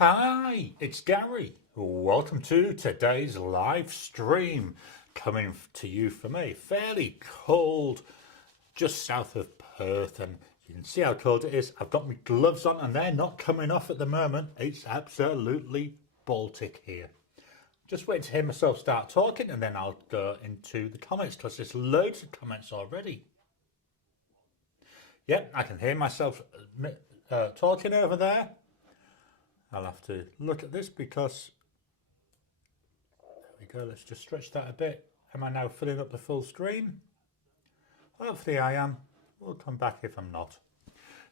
Hi, it's Gary. Welcome to today's live stream, coming to you from a fairly cold, just south of Perth, and you can see how cold it is. I've got my gloves on and they're not coming off at the moment. It's absolutely Baltic here. Just wait to hear myself start talking and then I'll go into the comments because there's loads of comments already. Yep, I can hear myself talking over there. I'll have to look at this because, there we go, let's just stretch that a bit. Am I now filling up the full screen? Hopefully I am. We'll come back if I'm not.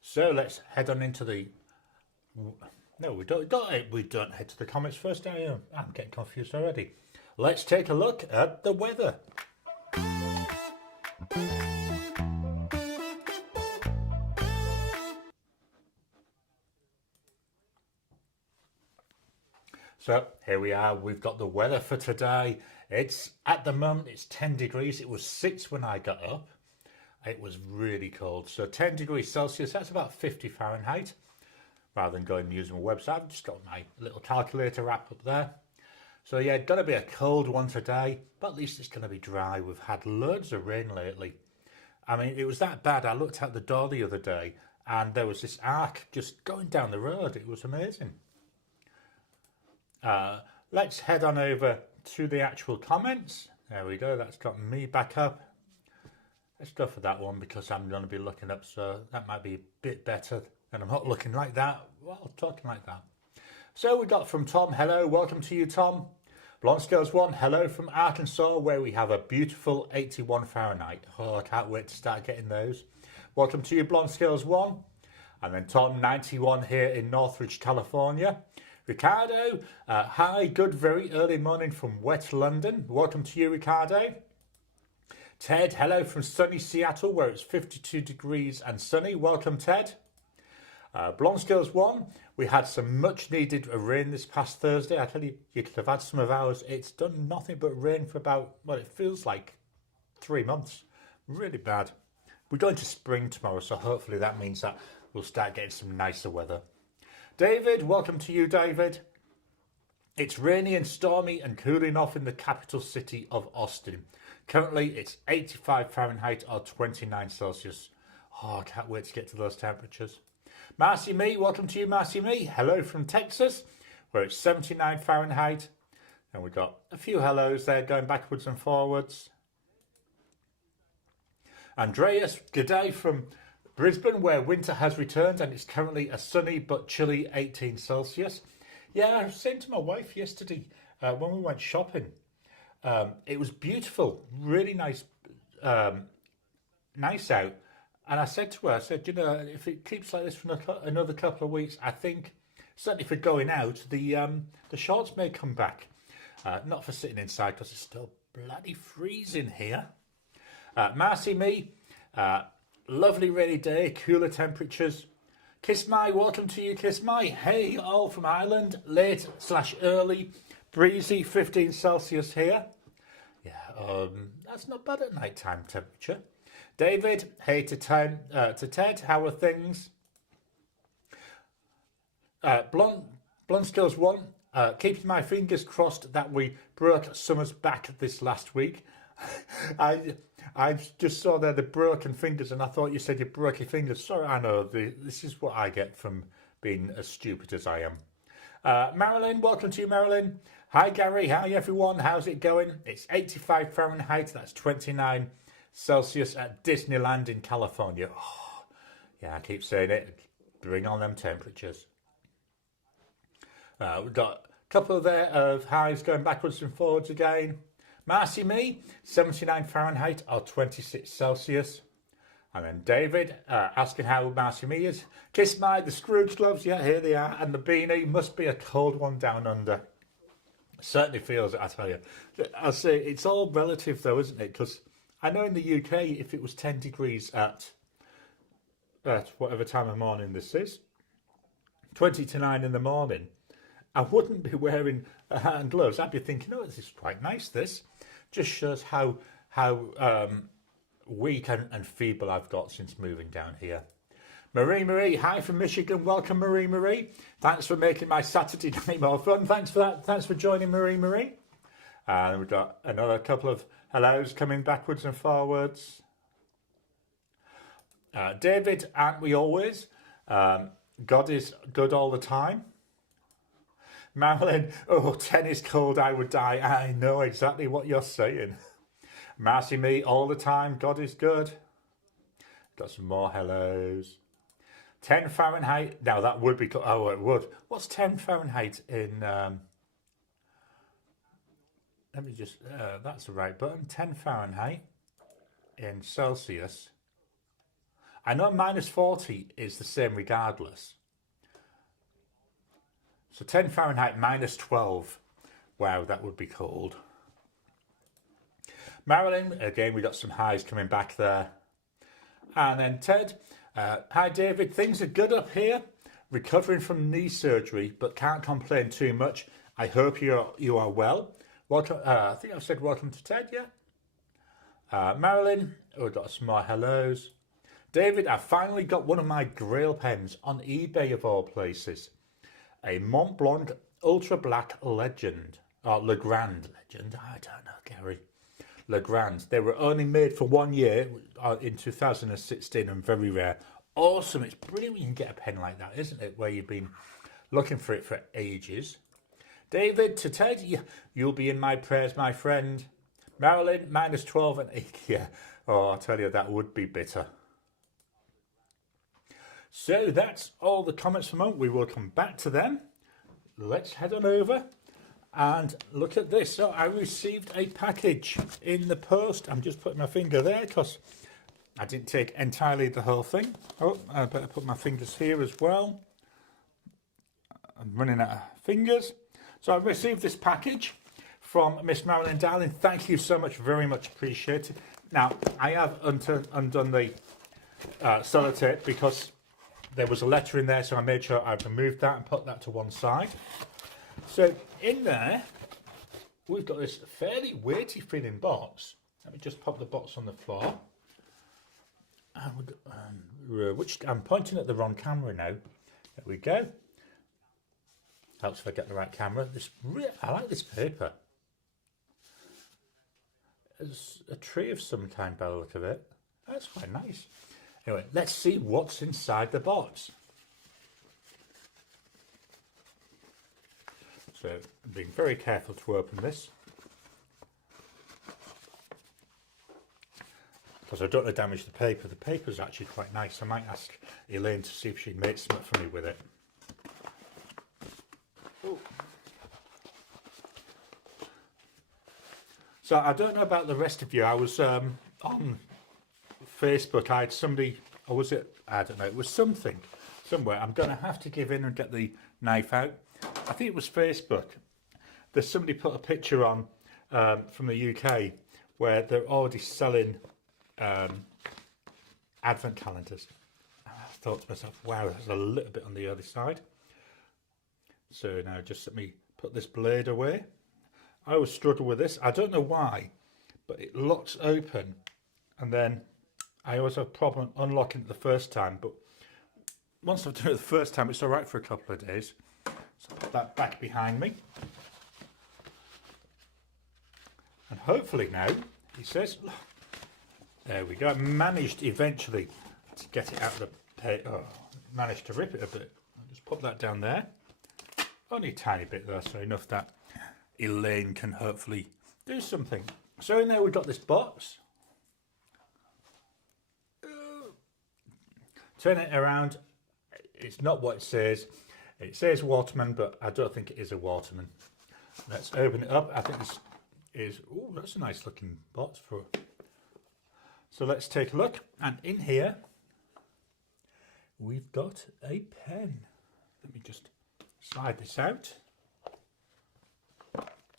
So let's head on into the, no we don't head to the comments first. I'm getting confused already. Let's take a look at the weather. So here we are, we've got the weather for today. It's, at the moment, it's 10 degrees. It was 6 when I got up. It was really cold. So 10 degrees Celsius, that's about 50 Fahrenheit. Rather than going and using my website, I've just got my little calculator app up there. So yeah, gonna be a cold one today, but at least it's gonna be dry. We've had loads of rain lately. I mean, it was that bad. I looked out the door the other day and there was this arc just going down the road. It was amazing. Let's head on over to the actual comments. There we go, that's got me back up. Let's go for that one because I'm going to be looking up, so that might be a bit better. And I'm not looking like that, well, talking like that. So we got from Tom, hello, welcome to you, Tom. Blonde Scales 1, hello from Arkansas, where we have a beautiful 81 Fahrenheit. Oh, I can't wait to start getting those. Welcome to you, Blonde Scales 1. And then Tom, 91 here in Northridge, California. Ricardo, hi, good very early morning from wet London. Welcome to you, Ricardo. Ted, hello from sunny Seattle, where it's 52 degrees and sunny. Welcome, Ted. Blonde Skills 1, we had some much needed rain this past Thursday. I tell you, you could have had some of ours. It's done nothing but rain for about, well, it feels like 3 months. Really bad. We're going to spring tomorrow, so hopefully that means that we'll start getting some nicer weather. David, welcome to you, David. It's rainy and stormy and cooling off in the capital city of Austin. Currently, it's 85 Fahrenheit or 29 Celsius. Oh, I can't wait to get to those temperatures. Marcy Me, welcome to you, Marcy Me. Hello from Texas, where it's 79 Fahrenheit. And we've got a few hellos there going backwards and forwards. Andreas, good day from Brisbane, where winter has returned and it's currently a sunny but chilly 18 Celsius. Yeah, I was saying to my wife yesterday when we went shopping, it was beautiful, really nice, nice out. And I said to her, I said, you know, if it keeps like this for another couple of weeks, I think certainly for going out, the shorts may come back. Not for sitting inside because it's still bloody freezing here. Marcy Me. Lovely rainy day, cooler temperatures. Kiss My, welcome to you, Kiss My. Hey, all from Ireland, late/early, breezy, 15 Celsius here. Yeah, that's not bad at nighttime temperature. David, hey to Ted, how are things? Blonde Skills 1, keeping my fingers crossed that we broke summer's back this last week. I just saw there the broken fingers and I thought you said you broke your fingers. Sorry, I know, this is what I get from being as stupid as I am. Marilyn, welcome to you, Marilyn. Hi, Gary. Hi, everyone. How's it going? It's 85 Fahrenheit. That's 29 Celsius at Disneyland in California. Oh, yeah, I keep saying it. Bring on them temperatures. We've got a couple there of highs going backwards and forwards again. Marcy Me, 79 Fahrenheit or 26 Celsius. And then David asking how Marcy Me is. Kiss My, the Scrooge gloves, yeah, here they are. And the beanie must be a cold one down under. It certainly feels it, I tell you. I'll say it's all relative though, isn't it? Because I know in the UK, if it was 10 degrees at whatever time of morning this is, 20 to 9 in the morning, I wouldn't be wearing a hat and gloves. I'd be thinking, oh, this is quite nice, this. Just shows how weak and feeble I've got since moving down here. Marie, hi from Michigan. Welcome, Marie. Thanks for making my Saturday night more fun. Thanks for that. Thanks for joining, Marie. And we've got another couple of hellos coming backwards and forwards. David, aren't we always? God is good all the time. Marilyn, oh, tennis cold, I would die. I know exactly what you're saying. Marcy, me, all the time, God is good. Got some more hellos. 10 Fahrenheit, now that would be, oh, it would. What's 10 Fahrenheit in, let me just, that's the right button. 10 Fahrenheit in Celsius. I know minus 40 is the same regardless. So 10 Fahrenheit minus 12. Wow, that would be cold. Marilyn, again, we got some highs coming back there. And then Ted, hi David, things are good up here. Recovering from knee surgery, but can't complain too much. I hope you are well. Welcome, I think I've said welcome to Ted, yeah? Marilyn, we've got some more hellos. David, I finally got one of my Grail pens on eBay of all places. A Mont Blanc Ultra Black Legend, or Legrand Legend, I don't know, Gary. Legrand. They were only made for 1 year in 2016 and very rare. Awesome, it's brilliant when you can get a pen like that, isn't it? Where you've been looking for it for ages. David, to Ted, you'll be in my prayers, my friend. Marilyn, minus 12 and 8, yeah. Oh, I'll tell you, that would be bitter. So that's all the comments for the moment. We will come back to them. Let's head on over and look at this. So I received a package in the post. I'm just putting my finger there because I didn't take entirely the whole thing. Oh, I better put my fingers here as well. I'm running out of fingers. So I received this package from Miss Marilyn Darling. Thank you so much, very much appreciated. Now, I have undone the sellotape because there was a letter in there, so I made sure I removed that and put that to one side. So in there, we've got this fairly weighty feeling box. Let me just pop the box on the floor. Which I'm pointing at the wrong camera now. There we go. Helps if I get the right camera. I like this paper. It's a tree of some kind by the look of it. That's quite nice. Anyway, let's see what's inside the box. So, I'm being very careful to open this, because I don't want to damage the paper. The paper's actually quite nice. I might ask Elaine to see if she can make something for me with it. Ooh. So I don't know about the rest of you. I was on Facebook. I had somebody, or was it, I don't know, it was something, somewhere. I'm going to have to give in and get the knife out. I think it was Facebook. There's somebody put a picture on from the UK where they're already selling advent calendars. I thought to myself, wow, that's a little bit on the other side. So now just let me put this blade away. I always struggle with this. I don't know why, but it locks open and then I always have a problem unlocking it the first time. But once I've done it the first time, it's all right for a couple of days. So put that back behind me. And hopefully now, he says, look, there we go. I managed eventually to get it out of the paper. Oh, managed to rip it a bit. I'll just put that down there. Only a tiny bit there, so enough that Elaine can hopefully do something. So in there we've got this box. Turn it around. It's not what it says. It says Waterman, but I don't think it is a Waterman. Let's open it up. I think this is, oh, that's a nice looking box for. So let's take a look. And in here, we've got a pen. Let me just slide this out.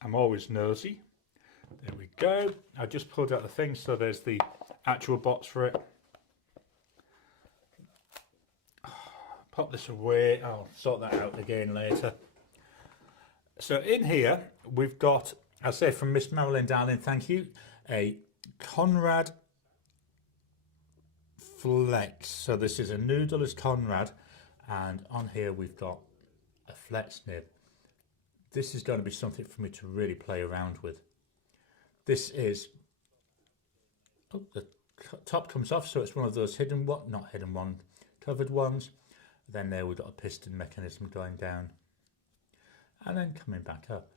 I'm always nosy. There we go. I just pulled out the thing, so there's the actual box for it. Pop this away. I'll sort that out again later. So in here, we've got, I'll say from Miss Marilyn Darling, thank you, a Conrad flex. So this is a noodle as Conrad, and on here we've got a flex nib. This is going to be something for me to really play around with. This is, oh, the top comes off, so it's one of those hidden one, not hidden one, covered ones. Then there we've got a piston mechanism going down and then coming back up.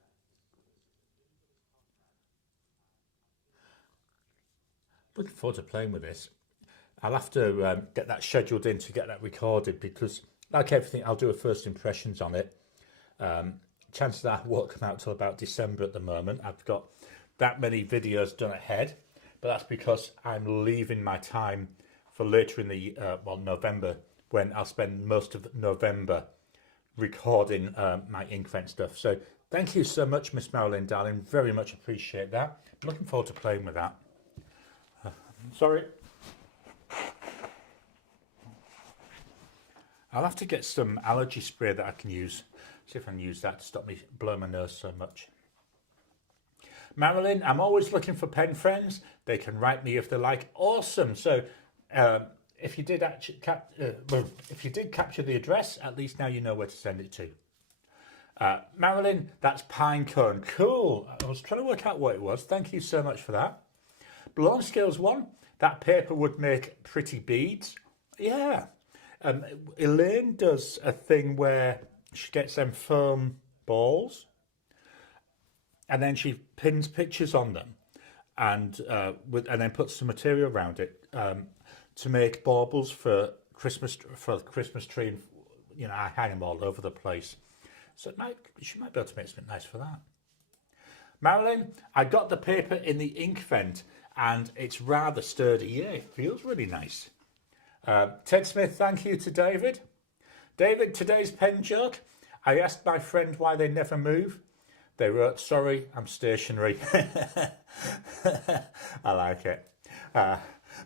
Looking forward to playing with this. I'll have to get that scheduled in to get that recorded, because like everything, I'll do a first impressions on it. Chances are it won't come out till about December at the moment. I've got that many videos done ahead, but that's because I'm leaving my time for later in the November, when I'll spend most of November recording my Inkvent stuff. So thank you so much, Miss Marilyn, darling. Very much appreciate that. I'm looking forward to playing with that. Sorry. I'll have to get some allergy spray that I can use. See if I can use that to stop me blowing my nose so much. Marilyn, I'm always looking for pen friends. They can write me if they like. Awesome. So if you did actually if you did capture the address, at least now you know where to send it to. Marilyn, that's pine cone. Cool. I was trying to work out what it was. Thank you so much for that. Blown Scales 1, that paper would make pretty beads. Yeah. Elaine does a thing where she gets them foam balls and then she pins pictures on them and then puts some material around it to make baubles for the Christmas tree. And, you know, I hang them all over the place. So she might be able to make something nice for that. Marilyn, I got the paper in the Inkvent and it's rather sturdy. Yeah, it feels really nice. Ted Smith, thank you to David. David, today's pen joke. I asked my friend why they never move. They wrote, sorry, I'm stationary. I like it.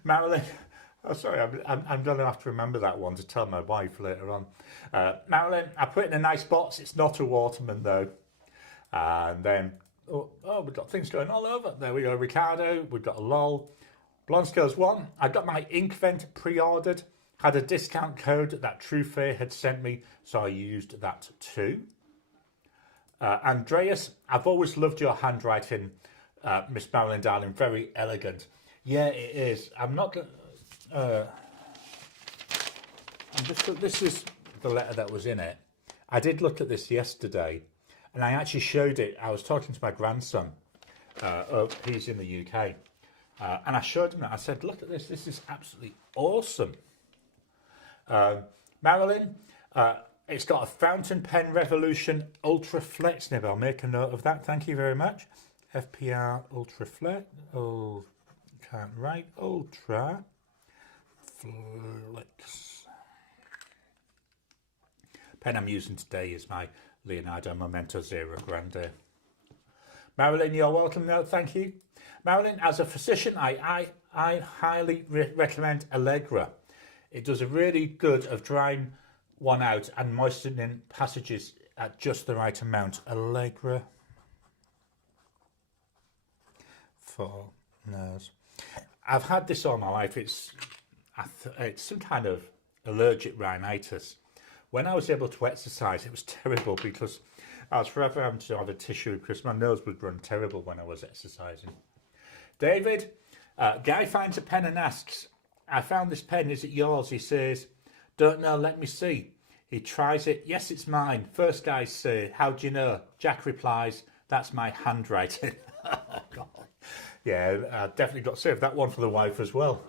Marilyn, oh, sorry, I'm going to have to remember that one to tell my wife later on. Marilyn, I put it in a nice box. It's not a Waterman though. And then, oh, we've got things going all over. There we go, Ricardo. We've got a lol. Blonde Scales 1, I got my Inkvent pre-ordered, had a discount code that Truefair had sent me, so I used that too. Andreas, I've always loved your handwriting, Miss Marilyn, darling, very elegant. Yeah, it is. I'm not going this is the letter that was in it. I did look at this yesterday, and I actually showed it. I was talking to my grandson. He's in the UK. And I showed him that. I said, look at this. This is absolutely awesome. Marilyn, it's got a fountain pen revolution ultra flex nib. I'll make a note of that. Thank you very much. FPR ultra flex. Oh, can't write. Ultra flex. Pen I'm using today is my Leonardo Momento Zero Grande. Marilyn, you're welcome. No, thank you. Marilyn, as a physician, I highly recommend Allegra. It does a really good of drying one out and moistening passages at just the right amount. Allegra for nose. I've had this all my life. It's some kind of allergic rhinitis. When I was able to exercise, it was terrible because I was forever having to have a tissue because my nose would run terrible when I was exercising. David, Guy finds a pen and asks, I found this pen, is it yours? He says, don't know, let me see. He tries it, yes, it's mine. First guy say, how do you know? Jack replies, that's my handwriting. God. Yeah, I definitely got to save that one for the wife as well.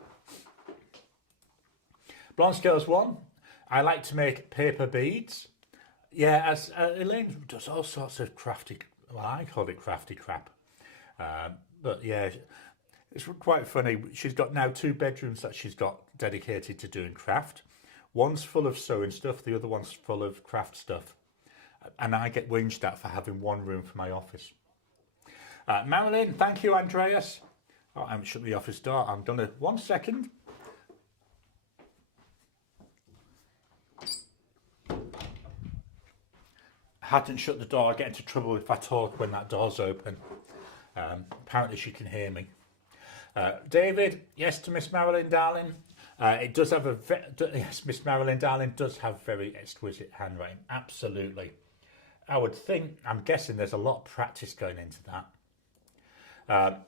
Blonde Scales 1, I like to make paper beads. Yeah, as Elaine does all sorts of crafty, well, I call it crafty crap. But yeah, it's quite funny. She's got now 2 bedrooms that she's got dedicated to doing craft. One's full of sewing stuff, the other one's full of craft stuff. And I get whinged at for having one room for my office. Marilyn, thank you, Andreas. Oh, I haven't shut the office door. I'm done it. 1 second. Hadn't shut the door. I get into trouble if I talk when that door's open. Apparently she can hear me. David, yes to Miss Marilyn, darling. It does have a, yes, Miss Marilyn Darling does have very exquisite handwriting, absolutely. I would think, I'm guessing there's a lot of practice going into that.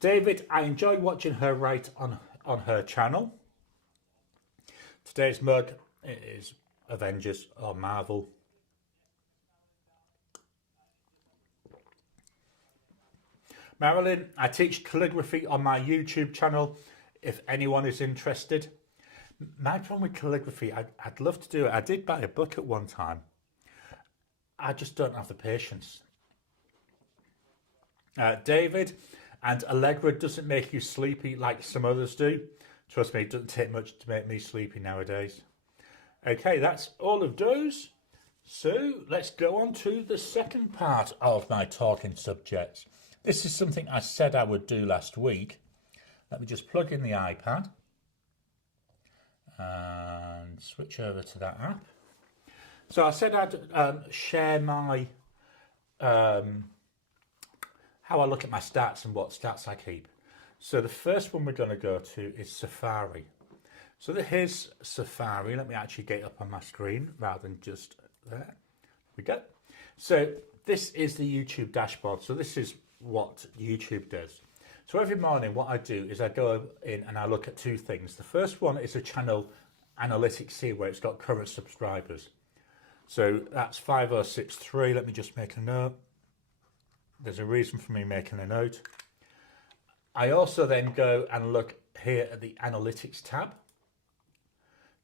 David, I enjoy watching her write on her channel. Today's mug is Avengers or Marvel. Marilyn, I teach calligraphy on my YouTube channel if anyone is interested. My problem with calligraphy, I'd love to do it. I did buy a book at one time. I just don't have the patience. David, and Allegra doesn't make you sleepy like some others do. Trust me, it doesn't take much to make me sleepy nowadays. Okay, that's all of those. So let's go on to the second part of my talking subjects. This is something I said I would do last week. Let me just plug in the iPad and switch over to that app. So I said I'd share my how I look at my stats and what stats I keep. So the first one we're going to go to is Safari. So here's Safari. Let me actually get it up on my screen rather than just there. There we go. So this is the YouTube dashboard. So this is what YouTube does. So every morning what I do is I go in and I look at two things. The first one is a channel analytics here where it's got current subscribers. So that's 5063. Let me just make a note. There's a reason for me making a note. I also then go and look here at the analytics tab.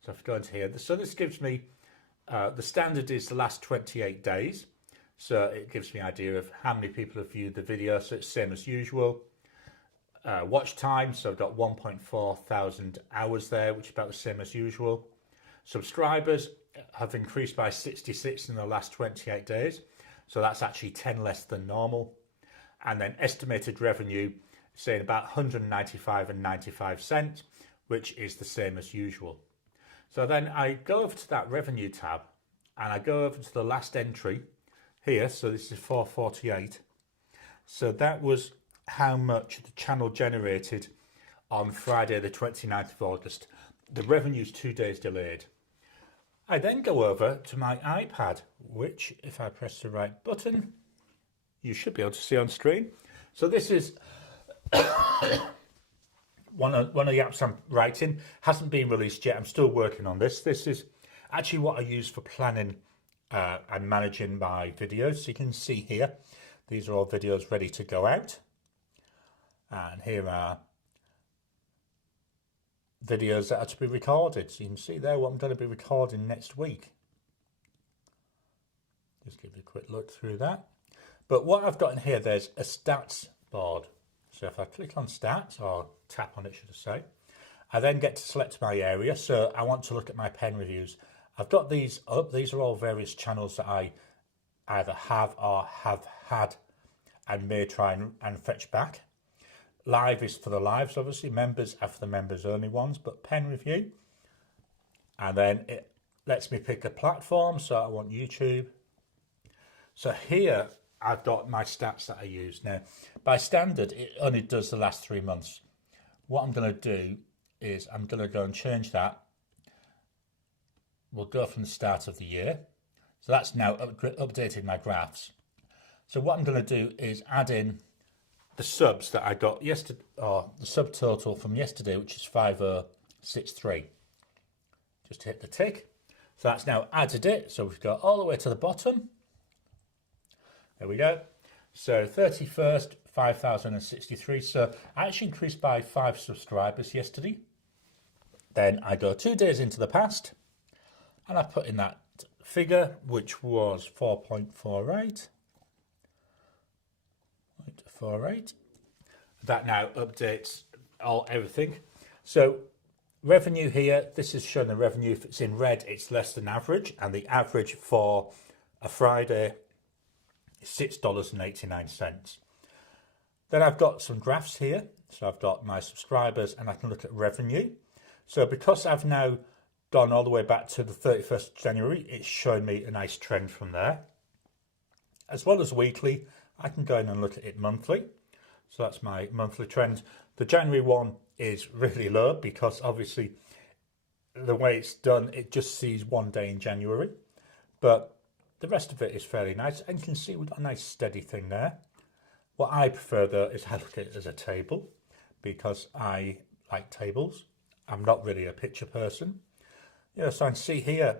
So if I go into here, so this gives me, the standard is the last 28 days. So it gives me an idea of how many people have viewed the video. So it's same as usual. Watch time, so I've got 1.4 thousand hours there, which is about the same as usual. Subscribers have increased by 66 in the last 28 days. So that's actually 10 less than normal. And then estimated revenue, saying about 195.95 cents, which is the same as usual. So then I go over to that revenue tab and I go over to the last entry here. So this is 448. So that was how much the channel generated on Friday the 29th of August. The revenue's 2 days delayed. I then go over to my iPad, which if I press the right button, you should be able to see on screen. So this is one of the apps I'm writing. Hasn't been released yet. I'm still working on this. This is actually what I use for planning and managing my videos. So you can see here, these are all videos ready to go out. And here are videos that are to be recorded. So you can see there what I'm going to be recording next week. Just give you a quick look through that. But what I've got in here, there's a stats board. So if I click on stats, or tap on it should I say, I then get to select my area. So I want to look at my pen reviews. I've got these up. These are all various channels that I either have or have had and may try and fetch back. Live is for the lives, obviously. Members are for the members only ones, but pen review. And then it lets me pick a platform. So I want YouTube. So here I've got my stats that I use. Now, by standard, it only does the last 3 months. What I'm going to do is I'm going to go and change that. We'll go from the start of the year. So that's now updated my graphs. So what I'm going to do is add in the subs that I got yesterday, or the subtotal from yesterday, which is 5063. Just hit the tick. So that's now added it. So we've got all the way to the bottom. There we go. So 31st, 5063. So I actually increased by 5 subscribers yesterday. Then I go 2 days into the past and I put in that figure, which was 4.48. 0.48. That now updates everything. So revenue here, this is showing the revenue. If it's in red, it's less than average, and the average for a Friday is $6.89. Then I've got some graphs here. So I've got my subscribers and I can look at revenue. So because I've now gone all the way back to the 31st of January, it's showing me a nice trend from there. As well as weekly, I can go in and look at it monthly. So that's my monthly trend. The January one is really low because obviously the way it's done, it just sees one day in January, but the rest of it is fairly nice. And you can see we've got a nice steady thing there. What I prefer though is I look at it as a table because I like tables. I'm not really a picture person. Yeah, so I can see here,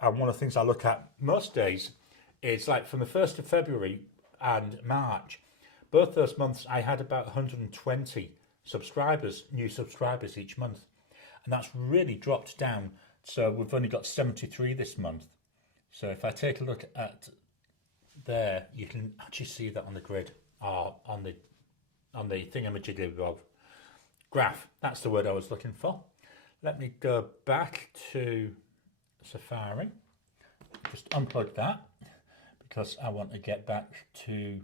and one of the things I look at most days is like from the 1st of February and March, both those months I had about 120 subscribers, new subscribers each month. And that's really dropped down. So we've only got 73 this month. So if I take a look at there, you can actually see that on the grid, or on the thingamajiggy graph. That's the word I was looking for. Let me go back to Safari. Just unplug that because I want to get back to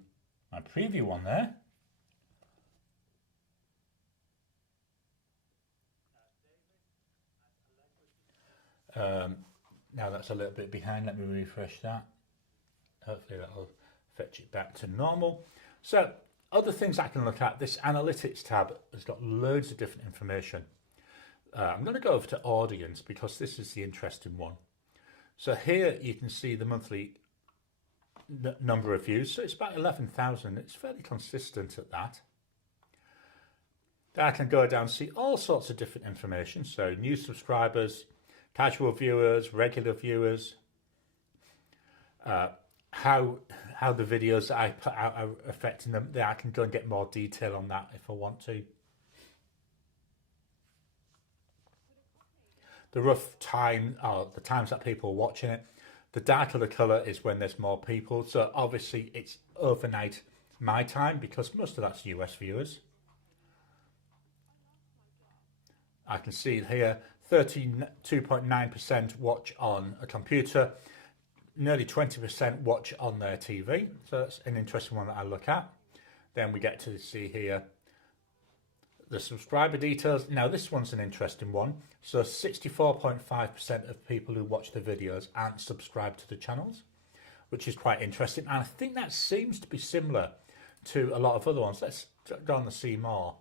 my preview one there. Now that's a little bit behind. Let me refresh that. Hopefully that'll fetch it back to normal. So other things I can look at, this analytics tab has got loads of different information. I'm going to go over to audience because this is the interesting one. So here you can see the monthly number of views. So it's about 11,000. It's fairly consistent at that. Then I can go down and see all sorts of different information. So new subscribers, casual viewers, regular viewers, how the videos that I put out are affecting them. Then I can go and get more detail on that if I want to. The rough time, or the times that people are watching it. The darker the colour is when there's more people. So obviously it's overnight my time because most of that's US viewers. I can see here 32.9% watch on a computer, nearly 20% watch on their TV. So that's an interesting one that I look at. Then we get to see here the subscriber details. Now this one's an interesting one. So 64.5% of people who watch the videos aren't subscribed to the channels, which is quite interesting. And I think that seems to be similar to a lot of other ones. Let's go on to see more.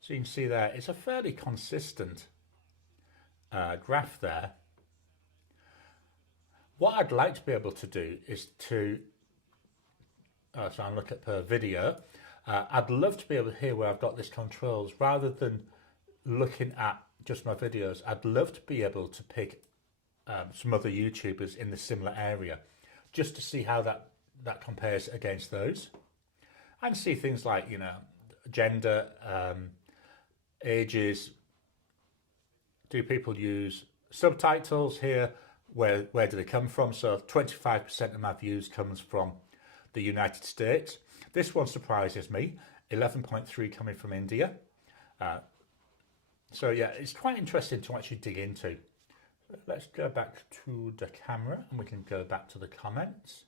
So you can see there, it's a fairly consistent graph there. What I'd like to be able to do is to, so I'm looking at per video, I'd love to be able to hear where I've got this controls rather than looking at just my videos. I'd love to be able to pick some other YouTubers in the similar area just to see how that compares against those. And see things like, you know, gender, ages. Do people use subtitles here? Where do they come from? So 25% of my views comes from the United States. This one surprises me. 11.3 coming from India. So yeah, it's quite interesting to actually dig into. Let's go back to the camera and we can go back to the comments.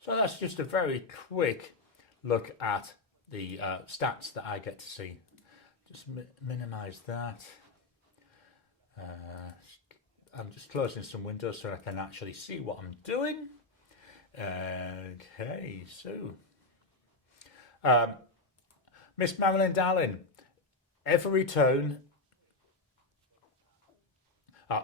So that's just a very quick look at the stats that I get to see. Just minimize that. I'm just closing some windows so I can actually see what I'm doing. Okay, so Miss Marilyn Darling, every tone.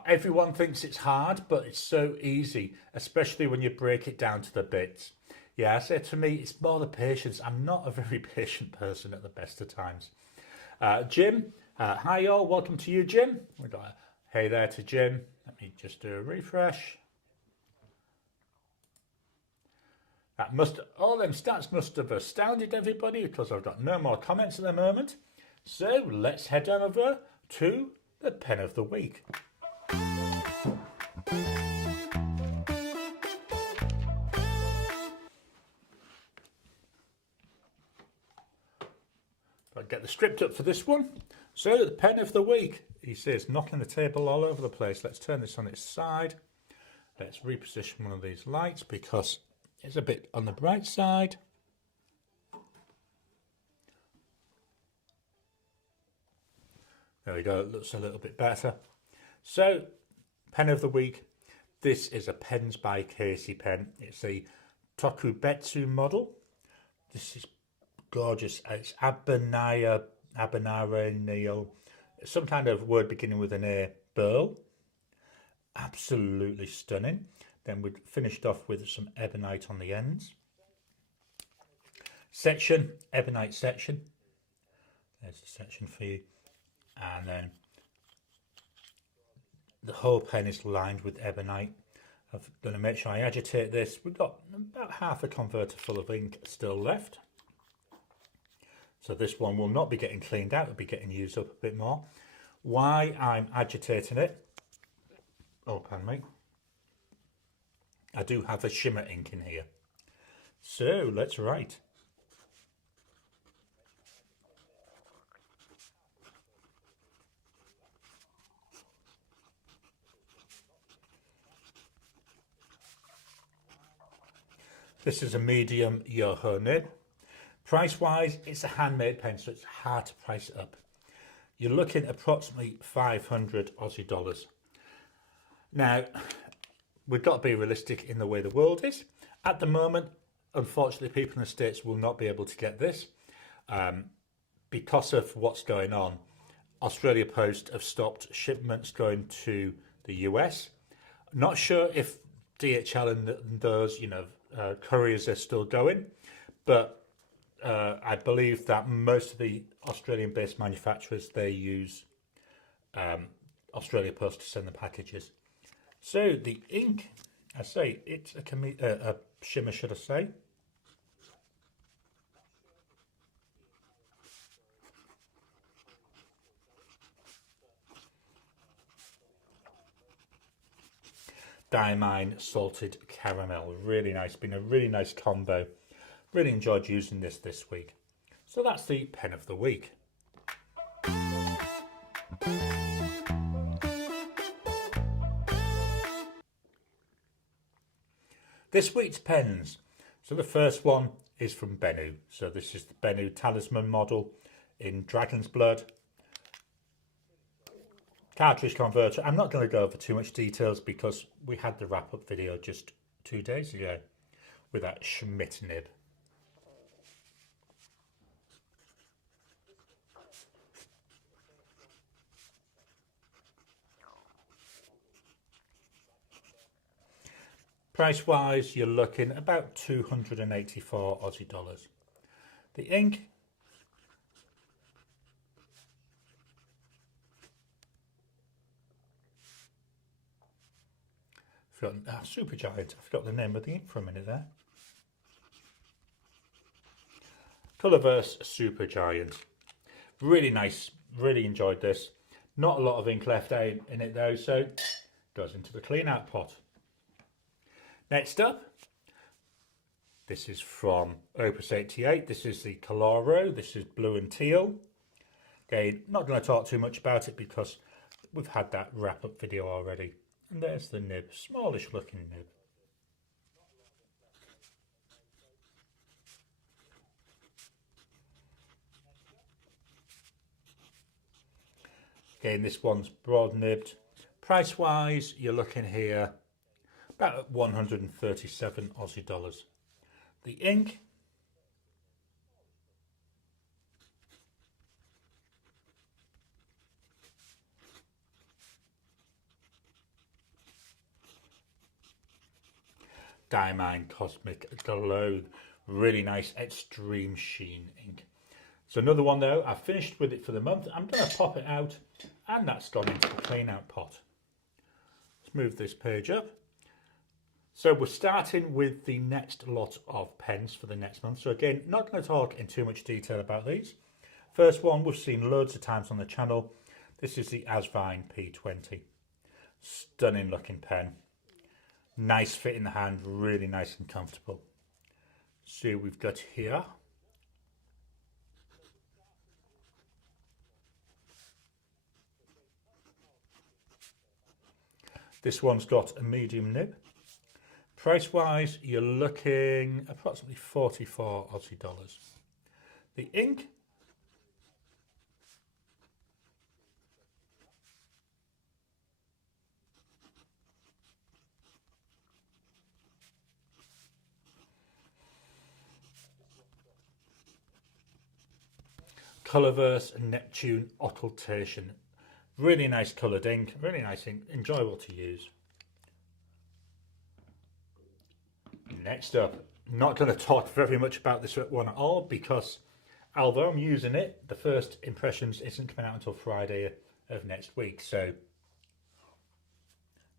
Everyone thinks it's hard, but it's so easy, especially when you break it down to the bits. Yeah, so to me, it's more the patience. I'm not a very patient person at the best of times. Jim, hi y'all, welcome to you, Jim. We got a hey there to Jim. Let me just do a refresh. All them stats must have astounded everybody because I've got no more comments at the moment. So let's head on over to the pen of the week. I'll get the script up for this one. So the pen of the week, he says, knocking the table all over the place. Let's turn this on its side. Let's reposition one of these lights because it's a bit on the bright side. There we go, it looks a little bit better. So, pen of the week. This is a Pens by Casey pen. It's a Tokubetsu model. This is gorgeous. It's Abanaya Neil, some kind of word beginning with an A, burl. Absolutely stunning. Then we finished off with some ebonite on the ends. Section, ebonite section. There's a section for you. And then the whole pen is lined with ebonite. I'm going to make sure I agitate this. We've got about half a converter full of ink still left. So this one will not be getting cleaned out, it'll be getting used up a bit more. Why I'm agitating it, oh pardon me, I do have a shimmer ink in here. So let's write. This is a medium Yoho nib. Price wise, it's a handmade pen, so it's hard to price it up. You're looking at approximately 500 Aussie dollars. Now, we've got to be realistic in the way the world is. At the moment, unfortunately, people in the States will not be able to get this because of what's going on. Australia Post have stopped shipments going to the US. Not sure if DHL and those, couriers are still going, but I believe that most of the Australian-based manufacturers, they use Australia Post to send the packages. So the ink, I say, it's a shimmer, should I say. Diamine salted caramel, really nice, been a really nice combo. Really enjoyed using this week. So that's the pen of the week. This week's pens. So the first one is from Bennu. So this is the Bennu Talisman model in Dragon's Blood. Cartridge converter. I'm not going to go over too much details because we had the wrap-up video just 2 days ago with that Schmidt nib. Price wise, you're looking about 284 Aussie dollars. The ink, Supergiant. I forgot the name of the ink for a minute there. Colorverse Supergiant. Really nice. Really enjoyed this. Not a lot of ink left in it though, so it goes into the clean out pot. Next up, this is from Opus 88. This is the Coloro. This is blue and teal. Again, not going to talk too much about it because we've had that wrap-up video already. And there's the nib, smallish looking nib. Again, this one's broad nibbed. Price wise, you're looking here about 137 Aussie dollars. The ink, Diamine Cosmic Glow, really nice extreme sheen ink. So another one though, I've finished with it for the month. I'm going to pop it out and that's gone into the clean out pot. Let's move this page up. So we're starting with the next lot of pens for the next month. So again, not going to talk in too much detail about these. First one we've seen loads of times on the channel. This is the Asvine P20. Stunning looking pen. Nice fit in the hand, really nice and comfortable. So we've got here. This one's got a medium nib. Price wise, you're looking approximately 44 Aussie dollars. The ink, Colourverse Neptune Occultation. Really nice coloured ink, really nice ink, enjoyable to use. Next up, not going to talk very much about this one at all because although I'm using it, the first impressions isn't coming out until Friday of next week. So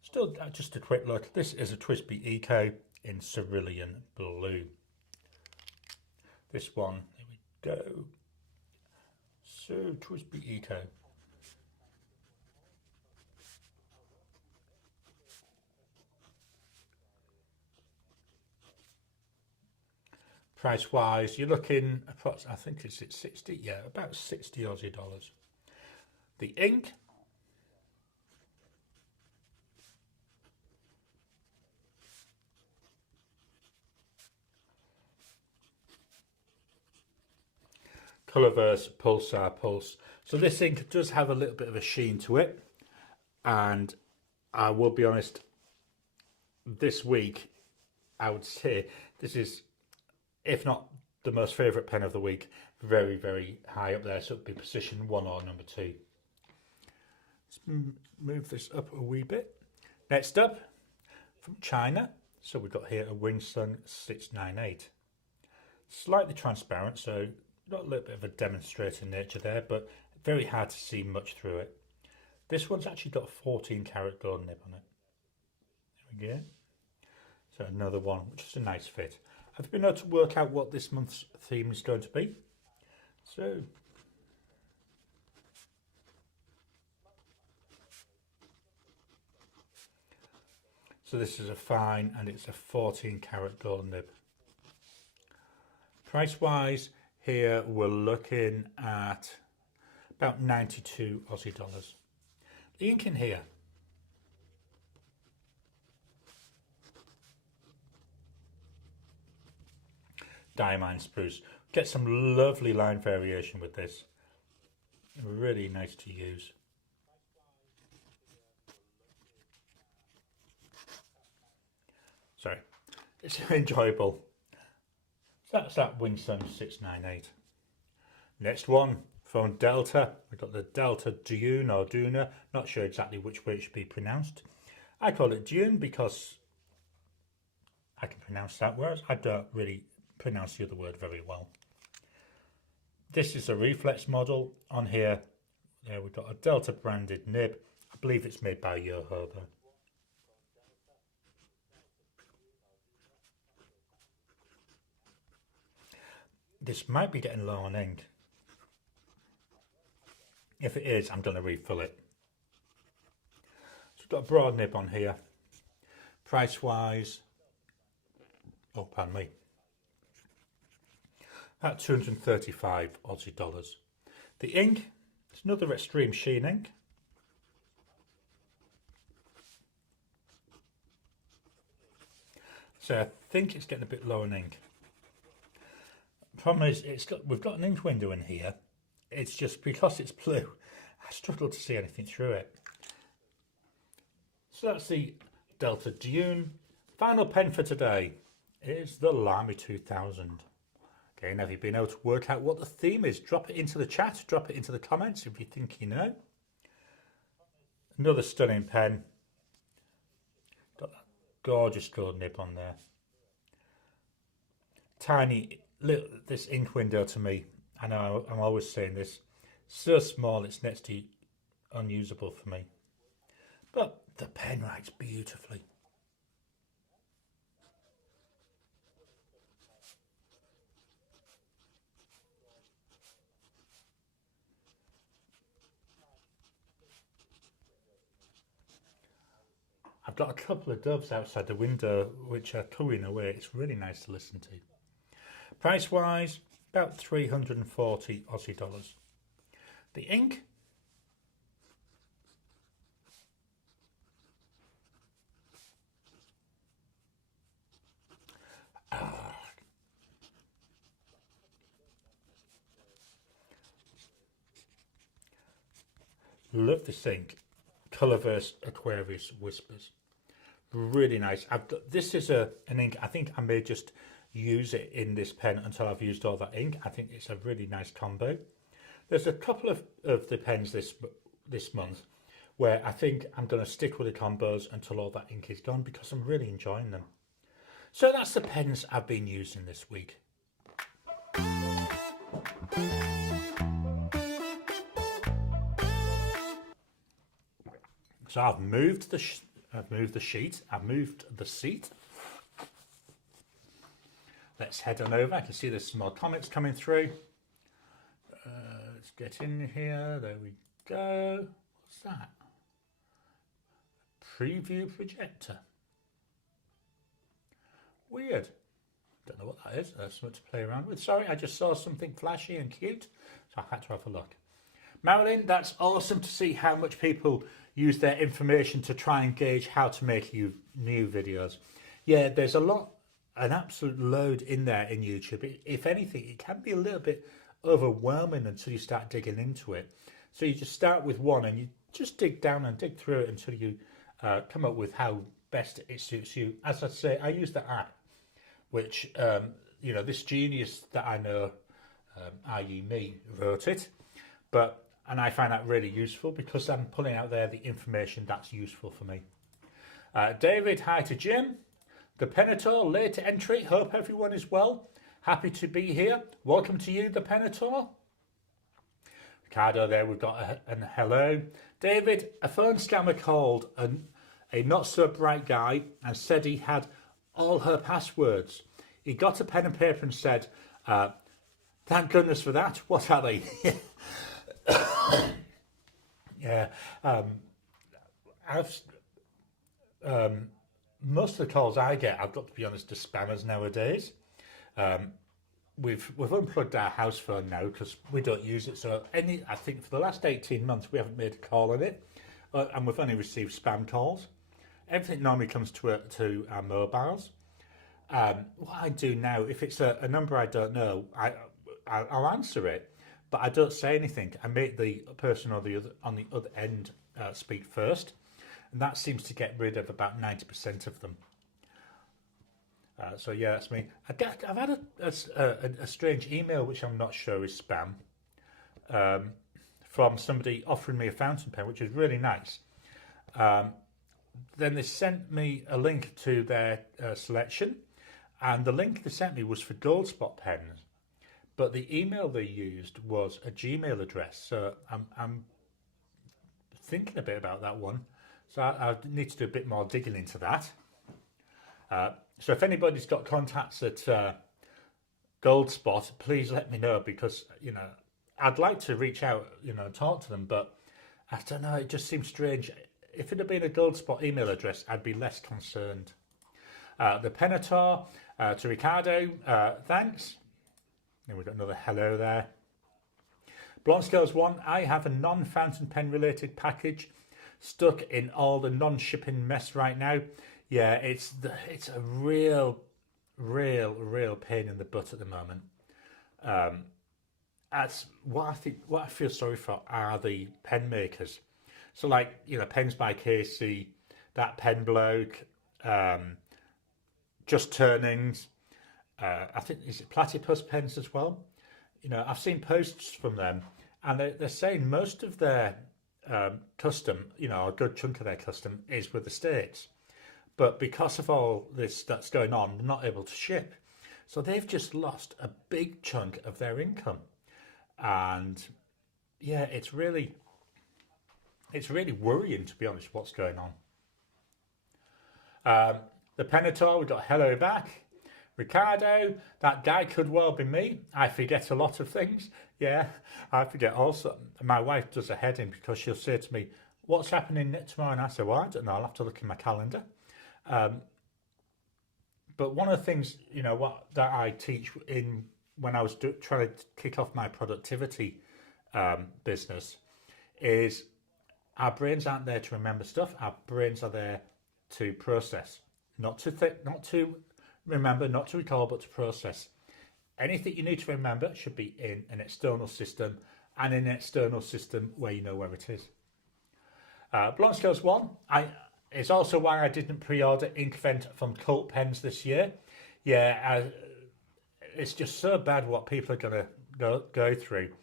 still just a quick look. This is a TWSBI Eco in Cerulean Blue. This one, there we go. So TWSBI Eco. Price wise, you're looking approximately, I think it's 60, yeah, about 60 Aussie dollars. The ink, Colourverse Pulsar Pulse. So this ink does have a little bit of a sheen to it, and I will be honest, this week I would say this is, if not the most favourite pen of the week, very, very high up there. So it would be position 1 or number 2. Let's move this up a wee bit. Next up, from China. So we've got here a Winsung 698. Slightly transparent, so got a little bit of a demonstrator nature there, but very hard to see much through it. This one's actually got a 14 karat gold nib on it. There we go. So another one, which is a nice fit. I've been able to work out what this month's theme is going to be. So this is a fine and it's a 14 karat gold nib. Price wise, here we're looking at about 92 Aussie dollars. The ink in here, Diamine Spruce. Get some lovely line variation with this. Really nice to use. Sorry, it's enjoyable. So that's that Winsung 698. Next one from Delta. We've got the Delta Dune or Duna. Not sure exactly which way it should be pronounced. I call it Dune because I can pronounce that, whereas I don't really pronounce the other word very well. This is a reflex model. On here, we've got a Delta branded nib. I believe it's made by Yoho though. This might be getting low on ink. If it is, I'm going to refill it. So we've got a broad nib on here. Price wise, oh pardon me, about 235 Aussie dollars. The ink, it's another extreme sheen ink. So I think it's getting a bit low on ink. Problem is, we've got an ink window in here. It's just because it's blue, I struggle to see anything through it. So that's the Delta Dune. Final pen for today is the Lamy 2000. Okay, now if you've been able to work out what the theme is, drop it into the chat, drop it into the comments if you think you know. Another stunning pen. Got that gorgeous gold nib on there. Tiny, little, this ink window to me, I know I'm always saying this, so small it's next to unusable for me. But the pen writes beautifully. I've got a couple of doves outside the window which are cooing away. It's really nice to listen to. Price wise, about 340 Aussie dollars. The ink, love this ink. Colourverse Aquarius Whispers. Really nice. This is an ink, I think I may just use it in this pen until I've used all that ink. I think it's a really nice combo. There's a couple of the pens this month where I think I'm going to stick with the combos until all that ink is gone because I'm really enjoying them. So that's the pens I've been using this week. So I've moved the sheet, I've moved the seat. Let's head on over. I can see there's some more comments coming through. Let's get in here. There we go. What's that? Preview projector. Weird. Don't know what that is. That's something to play around with. Sorry, I just saw something flashy and cute, so I had to have a look. Marilyn, that's awesome to see how much people use their information to try and gauge how to make new videos. Yeah, there's an absolute load in there in YouTube. If anything, it can be a little bit overwhelming until you start digging into it. So you just start with one and you just dig down and dig through it until you come up with how best it suits you. As I say, I use the app, which, you know, this genius that I know, i.e. me, wrote it. And I find that really useful because I'm pulling out there the information that's useful for me. David, hi to Jim. The Penator, late entry. Hope everyone is well. Happy to be here. Welcome to you, the Penator. Ricardo there, we've got a hello. David, a phone scammer called a not so bright guy and said he had all her passwords. He got a pen and paper and said, thank goodness for that. What are they? Yeah. Most of the calls I get, I've got to be honest, are spammers nowadays. We've unplugged our house phone now because we don't use it. So I think for the last 18 months we haven't made a call on it, and we've only received spam calls. Everything normally comes to our mobiles. What I do now, if it's a number I don't know, I'll answer it, but I don't say anything. I make the person on the other end speak first, and that seems to get rid of about 90% of them. So yeah, that's me. I've had a strange email which I'm not sure is spam, from somebody offering me a fountain pen, which is really nice. Then they sent me a link to their selection, and the link they sent me was for Gold Spot pens, but the email they used was a Gmail address. So I'm thinking a bit about that one. So I need to do a bit more digging into that. So if anybody's got contacts at Gold Spot, please let me know, because, you know, I'd like to reach out, you know, and talk to them, but I don't know, it just seems strange. If it had been a Gold Spot email address, I'd be less concerned. The Penator, to Ricardo, thanks. And we've got another hello there. Blonde Scales 1, I have a non-fountain pen related package stuck in all the non-shipping mess right now. Yeah, it's a real pain in the butt at the moment. That's what I feel sorry for are the pen makers. So, like, you know, Pens by Casey, that pen bloke, Just Turnings, I think, is it Platypus Pens as well? You know, I've seen posts from them, and they're saying most of their custom, you know, a good chunk of their custom is with the States. But because of all this that's going on, they're not able to ship. So they've just lost a big chunk of their income. And yeah, it's really worrying, to be honest, what's going on. The Penator, we've got hello back. Ricardo, that guy could well be me. I forget a lot of things. Yeah, I forget also. My wife does a heading because she'll say to me, what's happening tomorrow? And I say, well, I don't know. I'll have to look in my calendar. But one of the things, you know, that I teach when I was trying to kick off my productivity business is our brains aren't there to remember stuff. Our brains are there to process, not to remember, not to recall, but to process. Anything you need to remember should be in an external system, and in an external system where you know where it is. Blonde Scales 1, it's also why I didn't pre-order Inkvent from Cult Pens this year. Yeah, it's just so bad what people are going to go through.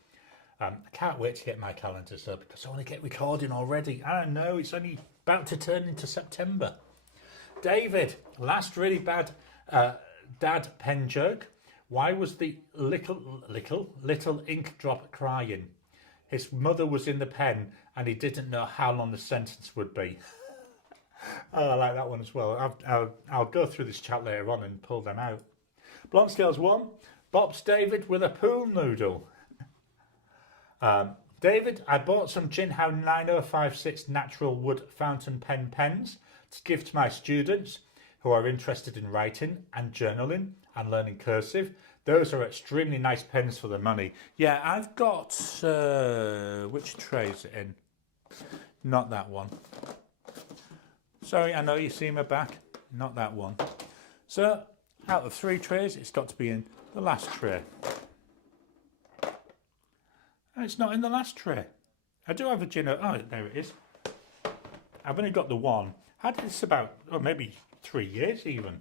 I can't wait to get my calendars up because I want to get recording already. I know it's only about to turn into September. David, last really bad dad pen joke. Why was the little ink drop crying? His mother was in the pen and he didn't know how long the sentence would be. Oh, I like that one as well. I'll go through this chat later on and pull them out. Blonde Scales 1. Bops David with a pool noodle. David, I bought some Jinhao 9056 natural wood fountain pen pens to give to my students who are interested in writing and journaling and learning cursive. Those are extremely nice pens for the money. Yeah, I've got... which tray is it in? Not that one. Sorry, I know you see my back. Not that one. So, out of 3 trays, it's got to be in the last tray. And it's not in the last tray. I do have a gin. Oh, there it is. I've only got the one. Had this about, maybe 3 years even.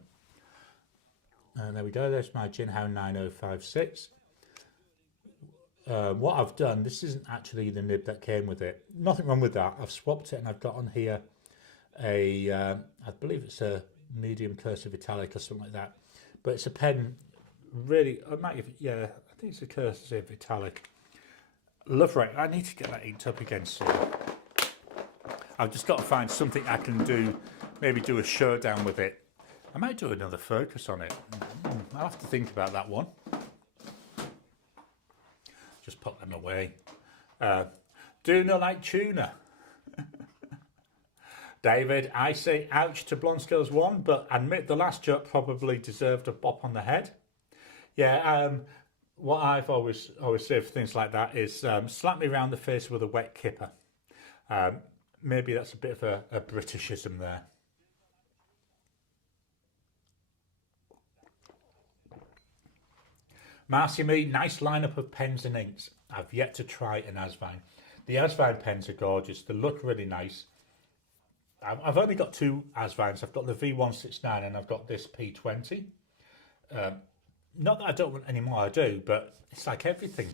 And there we go. There's my Jinhao 9056. What I've done, this isn't actually the nib that came with it. Nothing wrong with that. I've swapped it and I've got on here I believe it's a medium cursive italic or something like that. But it's a pen, really, I think it's a cursive italic. Love right. I need to get that inked up again soon. I've just got to find something I can do, maybe do a showdown with it. I might do another focus on it. I'll have to think about that one. Just put them away. Do not like tuna. David, I say ouch to Blonde Scales 1, but admit the last joke probably deserved a bop on the head. Yeah, what I've always said for things like that is slap me around the face with a wet kipper. Maybe that's a bit of a Britishism there. Marcy Me, nice lineup of pens and inks. I've yet to try an Asvine. The Asvine pens are gorgeous. They look really nice. I've only got 2 Asvines. I've got the V169 and I've got this P20. Not that I don't want any more, I do, but it's like everything.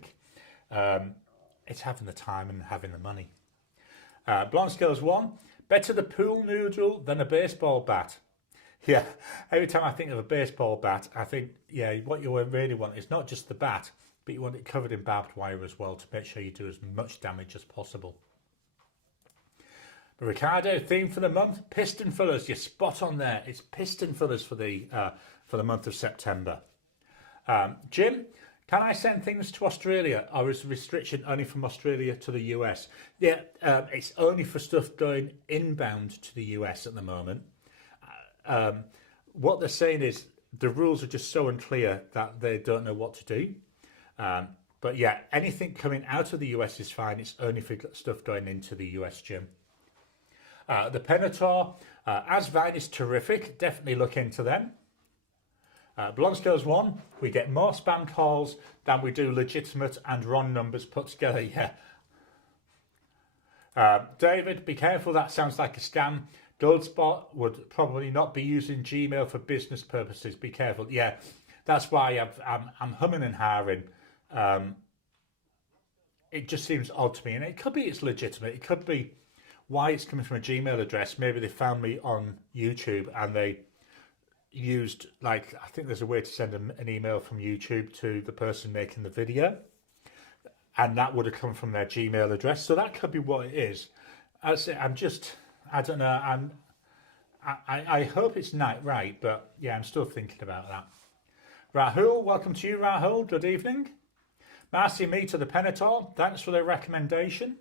It's having the time and having the money. Blonde Scales 1, better the pool noodle than a baseball bat. Yeah, every time I think of a baseball bat, I think, yeah, what you really want is not just the bat, but you want it covered in barbed wire as well to make sure you do as much damage as possible. But Ricardo, theme for the month, piston fillers. You're spot on there. It's piston fillers for the month of September. Jim, can I send things to Australia, or is the restriction only from Australia to the US? Yeah, it's only for stuff going inbound to the US at the moment. What they're saying is the rules are just so unclear that they don't know what to do. But yeah, anything coming out of the US is fine. It's only for stuff going into the US, Jim. The Penator, Asvine is terrific. Definitely look into them. Blonde Scales 1, we get more spam calls than we do legitimate and wrong numbers put together. Yeah. David, be careful. That sounds like a scam. Goldspot would probably not be using Gmail for business purposes. Be careful. Yeah, that's why I'm humming and hawing. It just seems odd to me, and it could be it's legitimate. It could be why it's coming from a Gmail address. Maybe they found me on YouTube and they used, like, I think there's a way to send an email from YouTube to the person making the video, and that would have come from their Gmail address. So that could be what it is. I don't know. I hope it's not right, but yeah, I'm still thinking about that. Rahul, welcome to you, Rahul. Good evening. Marcy Me to the Penator. Thanks for the recommendation.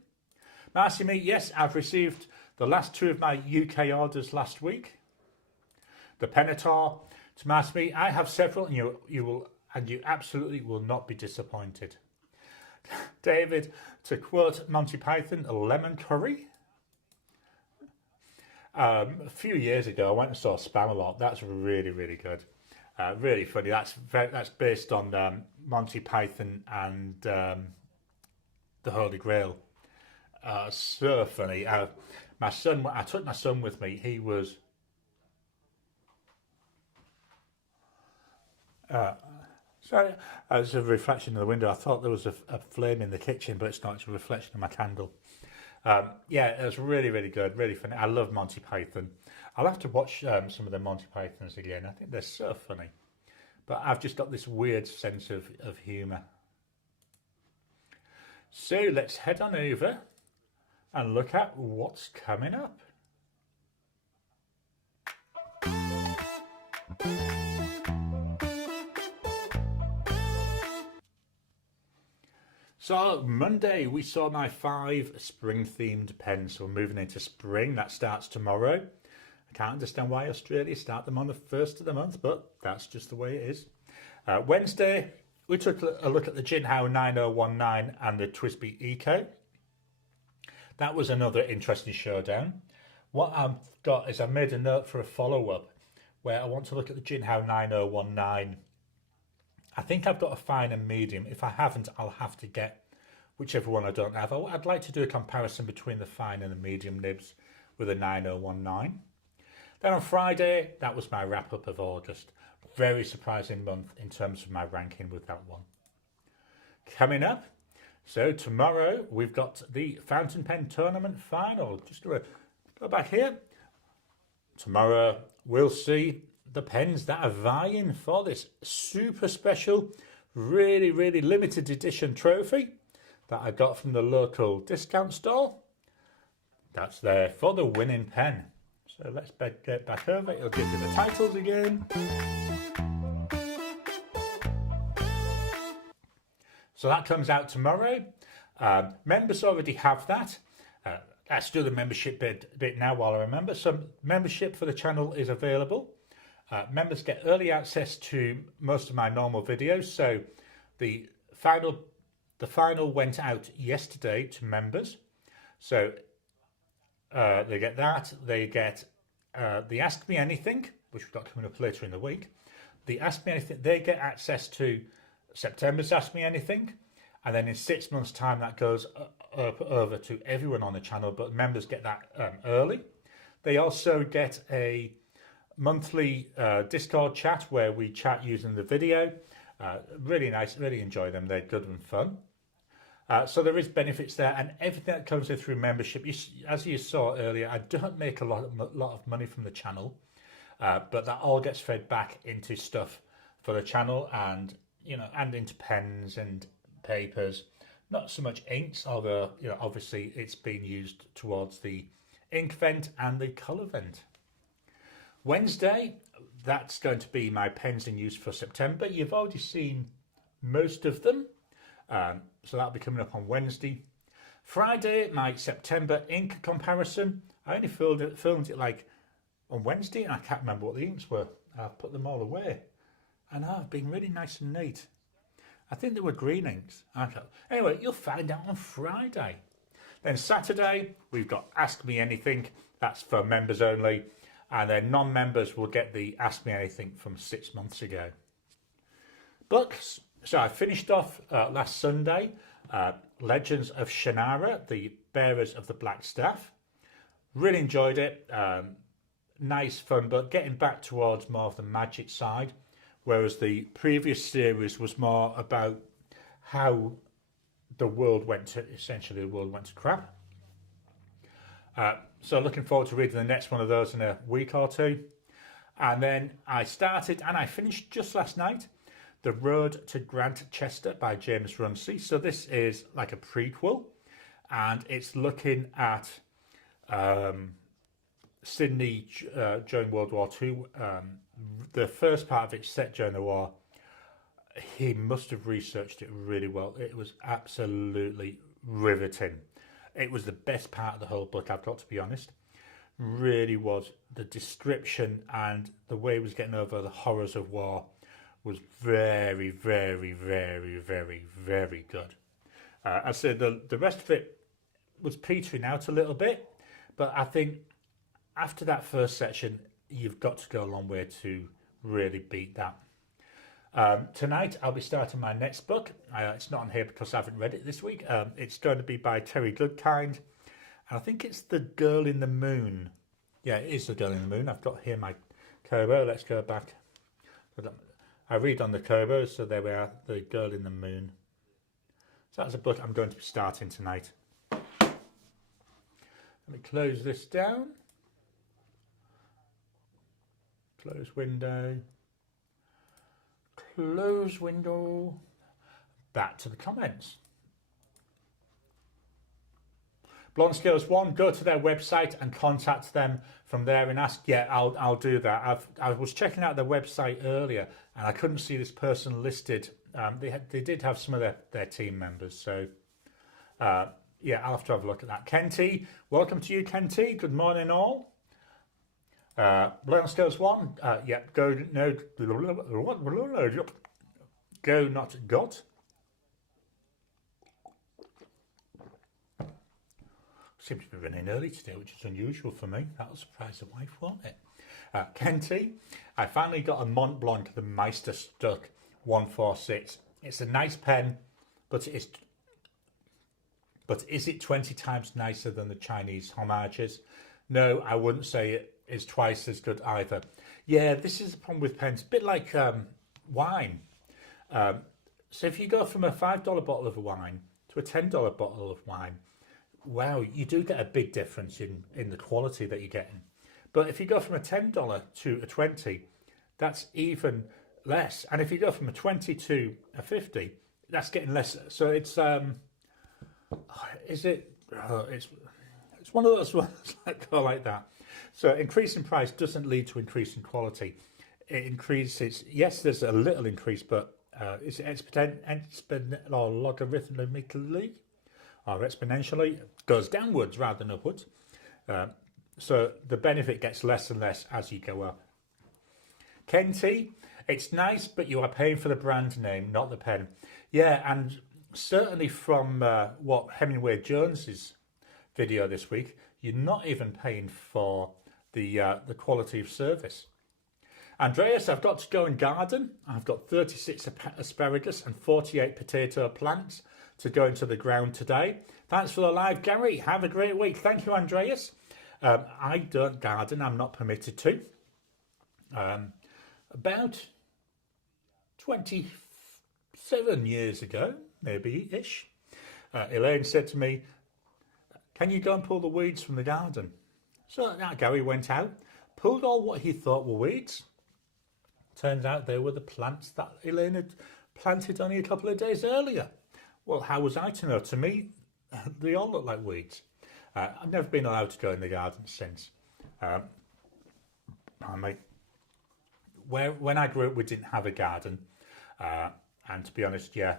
Marcy Me, yes, I've received the last 2 of my UK orders last week. The Penator to Marcy Me, I have several, and you absolutely will not be disappointed. David, to quote Monty Python, a lemon curry. A few years ago, I went and saw Spamalot. That's really, really good. Really funny. That's based on Monty Python and the Holy Grail. So funny. I took my son with me. He was So as a reflection in the window, I thought there was a flame in the kitchen, but it's not. It's a reflection of my candle. Yeah, it was really, really good, really funny. I love Monty Python. I'll have to watch some of the Monty Pythons again. I think they're so funny. But I've just got this weird sense of humour. So let's head on over and look at what's coming up. So Monday we saw my 5 spring themed pens. So we're moving into spring. That starts tomorrow. I can't understand why Australia start them on the 1st of the month, but that's just the way it is. Wednesday we took a look at the Jinhao 9019 and the TWSBI Eco. That was another interesting showdown. What I've got is I made a note for a follow-up where I want to look at the Jinhao 9019. I think I've got a fine and medium. If I haven't, I'll have to get whichever one I don't have. I'd like to do a comparison between the fine and the medium nibs with a 9019. Then on Friday, that was my wrap-up of August. Very surprising month in terms of my ranking with that one. Coming up, so tomorrow we've got the fountain pen tournament final. Just to go back here. Tomorrow we'll see the pens that are vying for this super special, really, really limited edition trophy that I got from the local discount stall. That's there for the winning pen. So let's get back over. It'll give you the titles again. So that comes out tomorrow. Members already have that. Let's do the membership bit now while I remember. So membership for the channel is available. Members get early access to most of my normal videos. So the final went out yesterday to members. So they get that. They get the Ask Me Anything, which we've got coming up later in the week. The Ask Me Anything, they get access to September's Ask Me Anything. And then in 6 months' time, that goes over to everyone on the channel, but members get that early. They also get a monthly Discord chat where we chat using the video. Really nice, really enjoy them. They're good and fun. So there is benefits there, and everything that comes in through membership. As you saw earlier, I don't make a lot of money from the channel, but that all gets fed back into stuff for the channel, and and into pens and papers. Not so much inks, although obviously it's been used towards the ink vent and the colour vent. Wednesday, that's going to be my pens in use for September. You've already seen most of them, so that'll be coming up on Wednesday. Friday, my September ink comparison. I only filmed it like on Wednesday, and I can't remember what the inks were. I've put them all away, and I've been really nice and neat. I think they were green inks. Anyway, you'll find out on Friday. Then Saturday, we've got Ask Me Anything. That's for members only. And then non-members will get the Ask Me Anything from 6 months ago. Books. So I finished off last Sunday, Legends of Shannara, the Bearers of the Black Staff. Really enjoyed it. Nice, fun, but getting back towards more of the magic side. Whereas the previous series was more about how the world went to crap. So looking forward to reading the next one of those in a week or two. And then I started and I finished just last night, The Road to Grantchester by James Runcie. So this is like a prequel, and it's looking at Sydney during World War II. The first part of it set during the war. He must have researched it really well. It was absolutely riveting. It was the best part of the whole book, I've got to be honest. Really was. The description and the way he was getting over the horrors of war was very, very, very, very, very good. I said the rest of it was petering out a little bit, but I think after that first section, you've got to go a long way to really beat that. Tonight I'll be starting my next book. It's not on here because I haven't read it this week. It's going to be by Terry Goodkind. I think it's The Girl in the Moon. Yeah, it is The Girl in the Moon. I've got here my Kobo. Let's go back. I read on the Kobo, so there we are, the Girl in the Moon. So that's a book I'm going to be starting tonight. Let me close this down. Close window. Close window. Back to the comments. Blonde Skills 1, go to their website and contact them from there and ask. Yeah, I'll do that. I was checking out their website earlier and I couldn't see this person listed. They did have some of their team members, so yeah, I'll have to have a look at that. Kenty, welcome to you, Kenty. Good morning, all. Blonde Skills 1, yeah, go no, go not got. Seems to be running early today, which is unusual for me. That'll surprise the wife, won't it? Kenty, I finally got a Mont Blanc, the Meister Stuck 146. It's a nice pen, but is it 20 times nicer than the Chinese homages? No, I wouldn't say it is twice as good either. Yeah, this is the problem with pens. A bit like wine. So if you go from a $5 bottle of wine to a $10 bottle of wine, wow, you do get a big difference in the quality that you're getting. But if you go from a $10 to a 20, that's even less. And if you go from a 20 to a 50, that's getting less. So it's it's one of those ones that go like that. So increasing price doesn't lead to increasing quality. It increases, yes, there's a little increase, but it's logarithmically or exponentially goes downwards rather than upwards. So the benefit gets less and less as you go up. Kenty, it's nice, but you are paying for the brand name, not the pen. Yeah, and certainly from what Hemingway Jones's video this week, you're not even paying for the quality of service. Andreas, I've got to go and garden. I've got 36 asparagus and 48 potato plants to go into the ground today. Thanks for the live, Gary. Have a great week. Thank you, Andreas. I don't garden. I'm not permitted to. About 27 years ago, maybe-ish, Elaine said to me, can you go and pull the weeds from the garden? So Gary went out, pulled all what he thought were weeds. Turns out they were the plants that Elaine had planted only a couple of days earlier. Well, how was I to know? To me, they all look like weeds. I've never been allowed to go in the garden since. When I grew up, we didn't have a garden. And to be honest, yeah,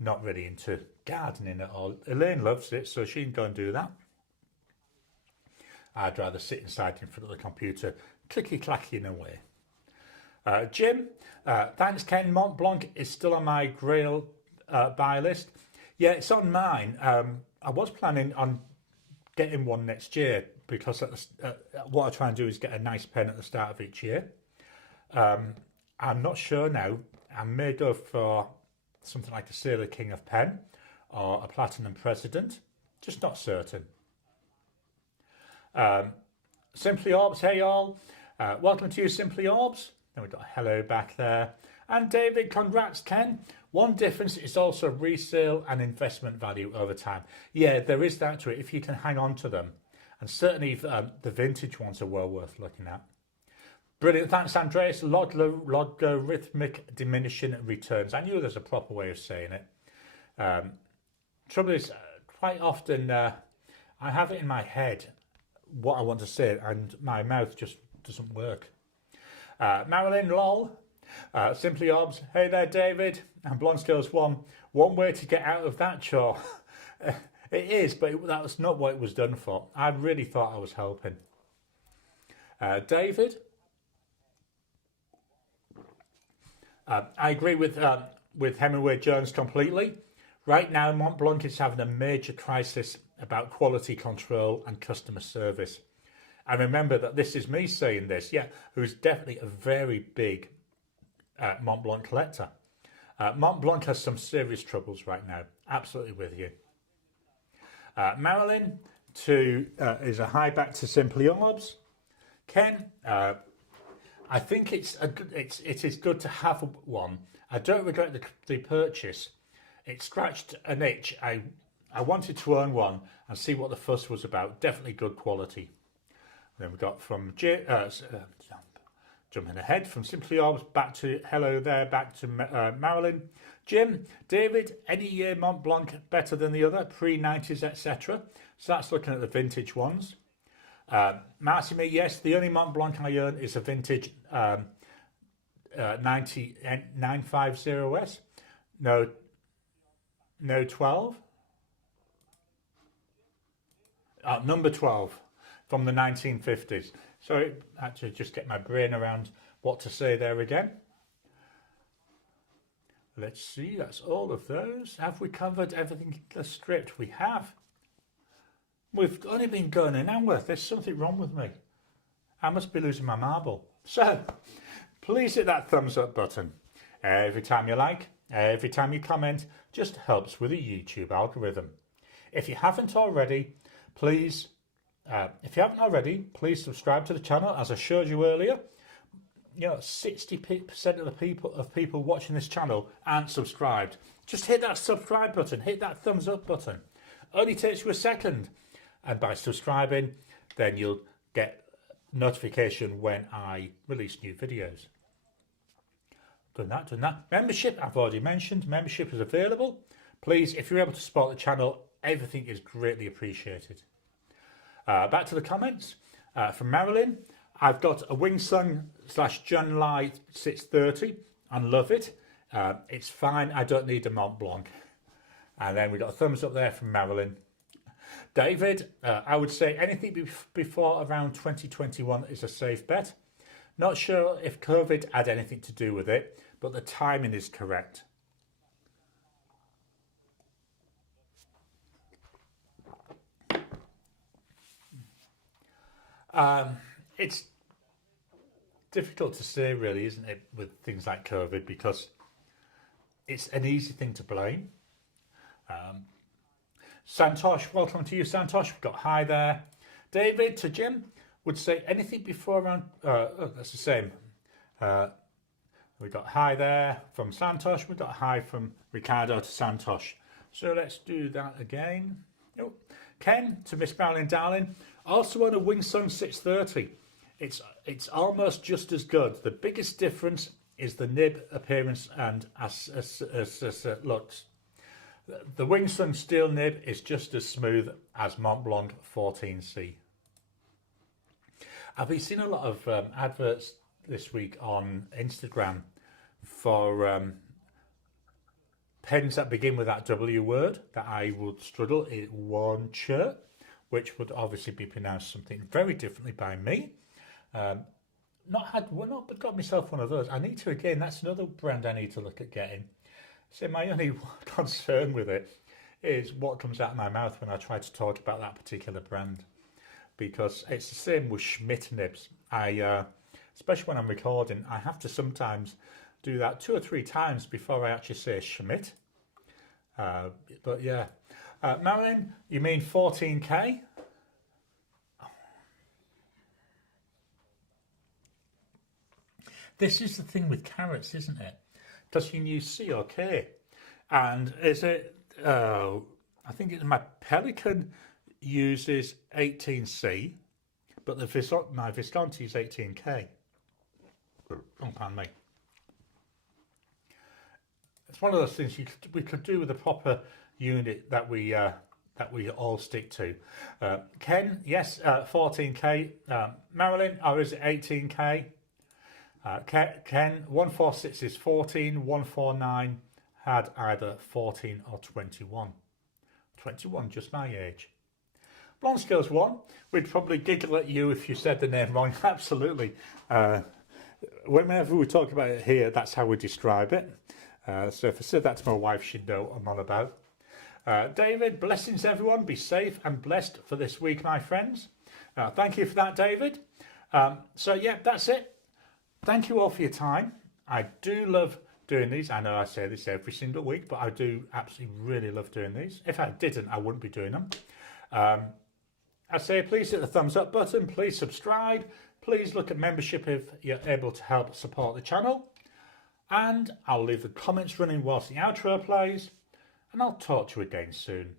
not really into gardening at all. Elaine loves it, so she can go and do that. I'd rather sit inside in front of the computer, clicky-clacking away. Jim, thanks, Ken. Mont Blanc is still on my Grail buy list. Yeah, it's on mine. I was planning on getting one next year because what I try and do is get a nice pen at the start of each year. I'm not sure now. I may go for something like the Sailor King of Pen or a Platinum President. Just not certain. Simply Orbs, hey all. Welcome to you, Simply Orbs. Then we've got a hello back there. And David, congrats, Ken. One difference is also resale and investment value over time. Yeah, there is that to it if you can hang on to them. And certainly the vintage ones are well worth looking at. Brilliant, thanks, Andreas. Logarithmic diminishing returns. I knew there's a proper way of saying it. Trouble is, quite often I have it in my head what I want to say, and my mouth just doesn't work. Marilyn, lol. Simply Orbs, hey there, David. And Blonde Skills 1. One way to get out of that chore. It is, but that was not what it was done for. I really thought I was helping. David. I agree with Hemingway Jones completely. Right now, Mont Blanc is having a major crisis about quality control and customer service. And remember that this is me saying this, yeah, who's definitely a very big Mont Blanc collector. Mont Blanc has some serious troubles right now. Absolutely with you. Marilyn is a high back to Simply Orbs. Ken, I think it is good to have one. I don't regret the purchase. It scratched an itch. I wanted to own one and see what the fuss was about. Definitely good quality. Then we got from jumping ahead from Simply Orbs back to hello there, back to Marilyn. Jim, David, any year Mont Blanc better than the other, pre-90s, etc. So that's looking at the vintage ones. Marcy me, yes, the only Mont Blanc I own is a vintage 950S. No 12. Number 12 from the 1950s. So I had to just get my brain around what to say there again. Let's see, that's all of those. Have we covered everything in the script? We have. We've only been going an hour. There's something wrong with me. I must be losing my marble. So, please hit that thumbs up button. Every time you like, every time you comment, just helps with the YouTube algorithm. If you haven't already, please subscribe to the channel. As I showed you earlier, 60% of the people watching this channel aren't subscribed. Just hit that subscribe button, hit that thumbs up button. Only takes you a second. And by subscribing, then you'll get notification when I release new videos. Done that. Membership, I've already mentioned. Membership is available. Please, if you're able to support the channel, everything is greatly appreciated. Back to the comments. From Marilyn, I've got a Wingsung / Jun Lai 630 and love it. It's fine, I don't need a Mont Blanc. And then we got a thumbs up there from Marilyn. David, I would say anything before around 2021 is a safe bet. Not sure if COVID had anything to do with it, but the timing is correct. It's difficult to say really, isn't it, with things like COVID, because it's an easy thing to blame. Santosh, welcome to you, Santosh. We've got hi there. David to Jim would say anything before around, that's the same. We got hi there from Santosh. We got hi from Ricardo to Santosh. So let's do that again. Oh. Ken to Miss Marilyn Darling. Also on a Wingsung 630. It's almost just as good. The biggest difference is the nib appearance and as looks. The Wingsung steel nib is just as smooth as Mont Blanc 14C. I've been seeing a lot of adverts this week on Instagram for pens that begin with that W word that I would struggle. It Wancher, which would obviously be pronounced something very differently by me. Not got myself one of those. I need to again. That's another brand I need to look at getting. So my only concern with it is what comes out of my mouth when I try to talk about that particular brand, because it's the same with Schmidt nibs. Especially when I'm recording, I have to sometimes do that 2 or 3 times before I actually say Schmidt. But yeah, Marilyn, you mean 14K? This is the thing with carrots, isn't it? Because you can use C or K. And is it, I think my Pelican uses 18C, but my Visconti is 18K. Oh, pardon me. It's one of those things we could do with a proper unit that we all stick to. Ken, yes, 14K. Marilyn, or is it 18K? Ken, 146 is 14, 149 had either 14 or 21. 21, just my age. Blonde Scales 1, we'd probably giggle at you if you said the name wrong. Absolutely. Whenever we talk about it here, that's how we describe it. So if I said that to my wife, she'd know what I'm on about. David, blessings everyone. Be safe and blessed for this week, my friends. Thank you for that, David. So yeah, that's it. Thank you all for your time. I do love doing these. I know I say this every single week, but I do absolutely really love doing these. If I didn't, I wouldn't be doing them. I say please hit the thumbs up button, please subscribe, please look at membership if you're able to help support the channel, and I'll leave the comments running whilst the outro plays, and I'll talk to you again soon.